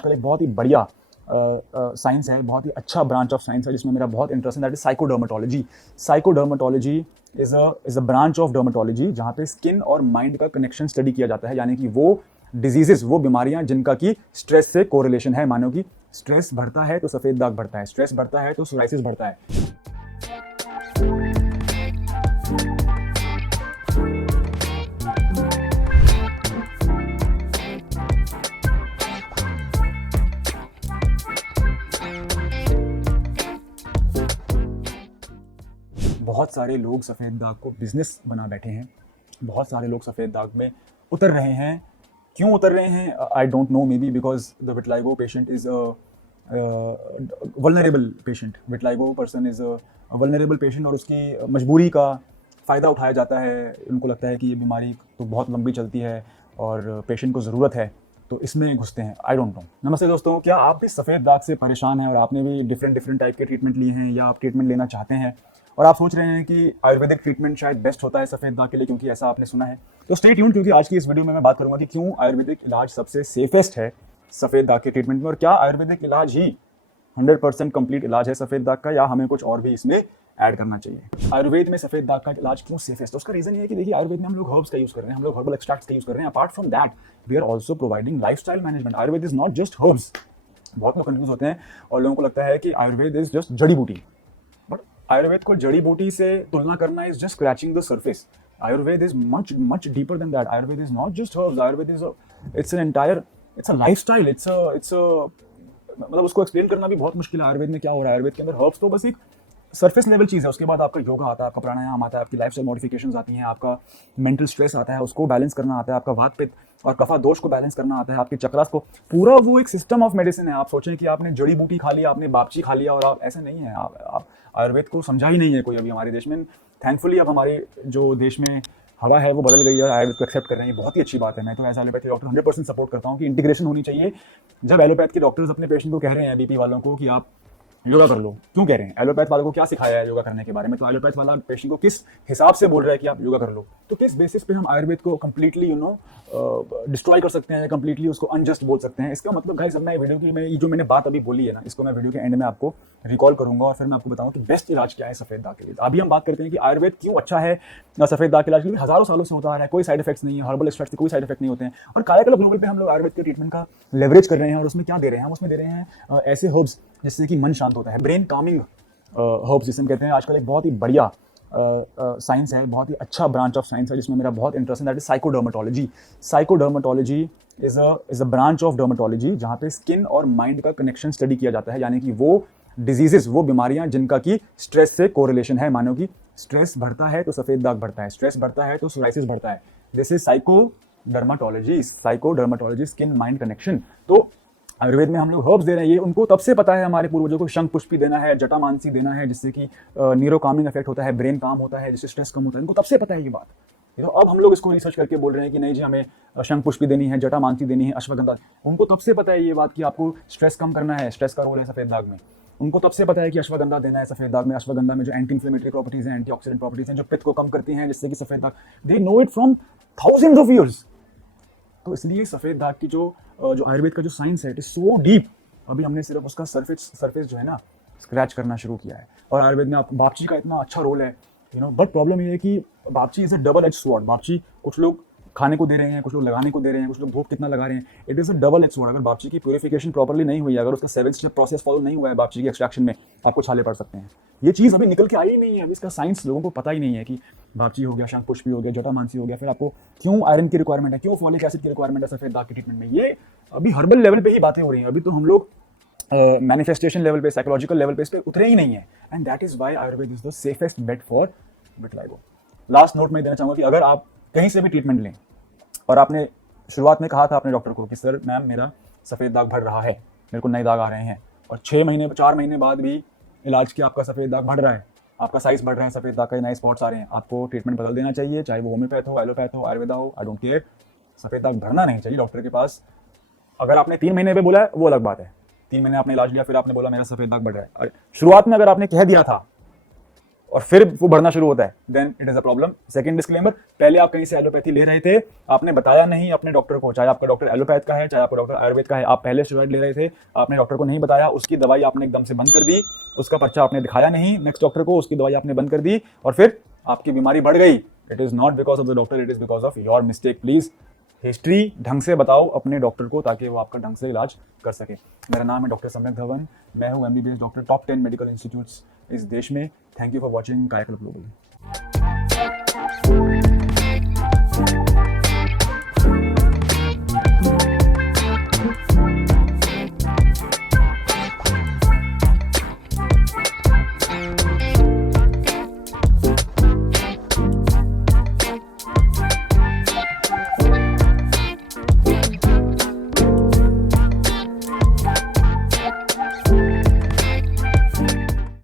आजकल एक बहुत ही बढ़िया साइंस है, बहुत ही अच्छा ब्रांच ऑफ साइंस है जिसमें मेरा बहुत इंटरेस्ट है, that is psychodermatology. Psychodermatology is a branch of dermatology जहाँ पे स्किन और माइंड का कनेक्शन स्टडी किया जाता है, यानी कि वो डिजीजेस, वो बीमारियां जिनका कि स्ट्रेस से कोरिलेशन है। मानो कि स्ट्रेस बढ़ता है तो सफेद दाग बढ़ता है, स्ट्रेस बढ़ता है तो सोराइसिस बढ़ता है। बहुत सारे लोग सफ़ेद दाग को बिजनेस बना बैठे हैं, बहुत सारे लोग सफ़ेद दाग में उतर रहे हैं। क्यों उतर रहे हैं? I don't know, may be because the vitiligo patient is vulnerable patient. Vitiligo person is vulnerable patient और उसकी मजबूरी का फ़ायदा उठाया जाता है। उनको लगता है कि ये बीमारी तो बहुत लंबी चलती है और पेशेंट को ज़रूरत है, तो इसमें घुसते हैं। I don't know. नमस्ते दोस्तों, क्या आप भी सफ़ेद दाग से परेशान हैं और आपने भी डिफरेंट टाइप के ट्रीटमेंट लिए हैं या आप ट्रीटमेंट लेना चाहते हैं और आप सोच रहे हैं कि आयुर्वेदिक ट्रीटमेंट शायद बेस्ट होता है सफ़ेद दाग के लिए, क्योंकि ऐसा आपने सुना है? तो स्टे ट्यून्ड, क्योंकि आज की इस वीडियो में मैं बात करूंगा कि क्यों आयुर्वेदिक इलाज सबसे सेफेस्ट है सफ़ेद दाग के ट्रीटमेंट में, और क्या आयुर्वेदिक इलाज ही 100% कंप्लीट इलाज है सफ़ेद दाग का, या हमें कुछ और भी इसमें ऐड करना चाहिए। आयुर्वेद में सफ़ेद दाग का इलाज क्यों सेफेस्ट? तो उसका रीजन ये है कि देखिए, आयुर्वेद में हम लोग हर्ब्स का यूज़ कर रहे हैं, हम लोग हर्बल एक्सट्रैक्ट्स का यूज़ कर रहे हैं। Apart from that we are also providing lifestyle management. Ayurveda is not just herbs. बहुत लोग कंफ्यूज होते हैं और लोगों को लगता है कि आयुर्वेद इज जस्ट जड़ी बूटी, बट आयुर्वेद को जड़ी बूटी से तुलना करना is just scratching the surface. Ayurveda is much deeper than that. Ayurveda is not just herbs. Ayurveda is it's an entire, it's a lifestyle, it's मतलब उसको एक्सप्लेन करना भी बहुत मुश्किल है आयुर्वेद में क्या हो रहा है। आयुर्वेद के अंदर हर्ब्स तो बस एक सरफेस लेवल चीज़ है, उसके बाद आपका योगा आता है, आपका प्राणायाम आता है, आपकी लाइफस्टाइल मॉडिफिकेशंस आती हैं, आपका मेंटल स्ट्रेस आता है, उसको बैलेंस करना आता है, आपका वात पित्त और कफा दोष को बैलेंस करना आता है, आपके चक्रास को। पूरा वो एक सिस्टम ऑफ मेडिसिन है। आप सोचें कि आपने जड़ी बूटी खा लिया, आपने बापची खा लिया, और आप ऐसा नहीं है। आप आयुर्वेद को समझा ही नहीं है कोई अभी हमारे देश में। थैंकफुली अब हमारे जो देश में हवा है वो बदल गई है, आयुर्वेद को एक्सेप्ट कर रहे हैं, ये बहुत ही अच्छी बात है। मैं तो एज एलोपैथी डॉक्टर 100% सपोर्ट करता हूँ कि इंटीग्रेशन होनी चाहिए। जब एलोपैथ के डॉक्टर्स अपने पेशेंट को कह रहे हैं, बीपी वालों को, कि आप योगा कर लो, क्यों कह रहे हैं? एलोपैथ वालों को क्या सिखाया है योगा करने के बारे में? तो एलोपैथ वाला पेशेंट को किस हिसाब से बोल रहा है कि आप योगा कर लो? तो किस बेसिस पे हम आयुर्वेद को कंप्लीटली डिस्ट्रॉय कर सकते हैं या कंप्लीटली उसको अनजस्ट बोल सकते हैं? इसका मतलब गाइस, अब मैं वीडियो की जो मैंने बात अभी बोली है ना, इसको मैं वीडियो के एंड में आपको रिकॉल करूंगा और फिर मैं आपको बताऊंगा कि बेस्ट इलाज क्या है सफेद दाग के लिए। अभी हम बात करते हैं कि आयुर्वेद क्यों अच्छा है सफेद दाग के इलाज के लिए। हजारों सालों से होता आ रहा है, कोई साइड इफेक्ट्स नहीं है, हर्बल एक्सट्रैक्ट से कोई साइड इफेक्ट नहीं होते हैं, और कायाकल्प ग्लोबल पे हम लोग आयुर्वेद के ट्रीटमेंट का लेवरेज कर रहे हैं। और उसमें क्या दे रहे हैं? हम उसमें दे रहे हैं ऐसे हर्ब्स जिससे कि मन शांत होता है, ब्रेन कामिंग हर्ब्स जिसे हम कहते हैं। आजकल एक बहुत ही बढ़िया साइंस है, बहुत ही अच्छा ब्रांच ऑफ साइंस है जिसमें मेरा बहुत इंटरेस्ट है, that is psychodermatology. Psychodermatology is a branch of dermatology जहाँ पे स्किन और माइंड का कनेक्शन स्टडी किया जाता है, यानी कि वो डिजीजेस, वो बीमारियां जिनका कि स्ट्रेस से कोरिलेशन है। मानो कि स्ट्रेस बढ़ता है तो सफेद दाग बढ़ता है, स्ट्रेस बढ़ता है तो सोराइसिस बढ़ता है। This is psychodermatology, skin mind connection. तो आयुर्वेद में हम लोग हर्ब्स दे रहे हैं, ये उनको तब से पता है हमारे पूर्वजों को। शंख पुष्पी देना है, जटामांसी देना है, जिससे कि न्यूरो कामिंग इफेक्ट होता है, ब्रेन काम होता है, जिससे स्ट्रेस कम होता है। इनको तब से पता है ये बात। तो अब हम लोग इसको रिसर्च करके बोल रहे हैं कि नहीं जी, हमें शंख पुष्पी देनी है, जटामांसी देनी है, अश्वगंधा। उनको तब से पता है ये बात कि आपको स्ट्रेस कम करना है, स्ट्रेस का रोल है सफेद दाग में। उनको तब से पता है कि अश्वगंधा देना है सफेद दाग में। अश्वगंधा में जो एंटी इन्फ्लेमेटरी प्रॉपर्टीज हैं, एंटीऑक्सीडेंट प्रॉपर्टीज हैं, जो पित्त को कम करती हैं, जिससे कि सफेद दाग, they know it from thousands of years. तो इसलिए सफेद दाग की जो आयुर्वेद का जो साइंस है, इट इज सो डीप। अभी हमने सिर्फ उसका सरफेस जो है ना, स्क्रैच करना शुरू किया है। और आयुर्वेद में आप बापची का इतना अच्छा रोल है, बट प्रॉब्लम ये है कि बापची is a double edge sword. बापची कुछ लोग खाने को दे रहे हैं, कुछ लोग लगाने को दे रहे हैं, कुछ लोग धूप कितना लगा रहे हैं। It is a double edge sword. अगर बापची की प्यूरिफिकेशन प्रॉपर्ली नहीं हुई, अगर उसका 7 स्टेप प्रोसेस फॉलो नहीं हुआ है बापची की एक्सट्रैक्शन में, आपको छाले पड़ सकते हैं। ये चीज़ अभी निकल के आई ही नहीं है। अभी इसका साइंस लोगों को पता ही नहीं है कि बापची हो गया, शंख पुष्पी हो गया, जटामांसी हो गया, फिर आपको क्यों आयरन की रिक्वायरमेंट है, क्यों फॉलिक एसिड की रिक्वायरमेंट है सफेद दाग के ट्रीटमेंट में। ये अभी हर्बल लेवल पे ही बातें हो रही हैं। अभी तो हम लोग मैनिफेस्टेशन लेवल पे, साइकोलॉजिकल लेवल पे इस पे उतरे ही नहीं है। And that is why Ayurveda is the safest bet for vitiligo. Last note में देना चाहूंगा कि अगर आप कहीं से भी ट्रीटमेंट लें और आपने शुरुआत में कहा था अपने डॉक्टर को कि सर मैम, मेरा सफ़ेद दाग बढ़ रहा है, मेरे को नए दाग आ रहे हैं, और 4 महीने बाद भी इलाज के आपका सफ़ेद दाग बढ़ रहा है, आपका साइज बढ़ रहा है, सफ़ेद दाग के नए स्पॉट्स आ रहे हैं, आपको ट्रीटमेंट बदल देना चाहिए, चाहे वो होम्योपैथ हो, एलोपैथ हो, आयुर्वेदा हो, आई डोंट केयर। सफ़ेद दाग बढ़ना नहीं चाहिए डॉक्टर के पास। अगर आपने 3 महीने पे बोला है वो अलग बात है, 3 महीने आपने इलाज लिया, फिर आपने बोला मेरा सफ़ेद दाग बढ़ रहा है। शुरुआत में अगर आपने कह दिया था और फिर वो बढ़ना शुरू होता है, then it is a problem. Second disclaimer, पहले आप कहीं से एलोपैथी ले रहे थे, आपने बताया नहीं अपने डॉक्टर को, चाहे आपका डॉक्टर एलोपैथ का है चाहे आपका डॉक्टर आयुर्वेद का है, आप पहले स्टेरॉइड ले रहे थे, आपने डॉक्टर को नहीं बताया, उसकी दवाई आपने एकदम से बंद कर दी, उसका पर्चा आपने दिखाया नहीं नेक्स्ट डॉक्टर को, उसकी दवाई आपने बंद कर दी और फिर आपकी बीमारी बढ़ गई। It is not because of the doctor, it is because of your mistake. Please history ढंग से बताओ अपने डॉक्टर को ताकि वो आपका ढंग से इलाज कर सके। मेरा नाम है डॉक्टर सम्यक धवन, मैं हूँ MBBS doctor, top 10 medical institutes इस देश में। थैंक यू फॉर वॉचिंग कायाकल्प ग्लोबल।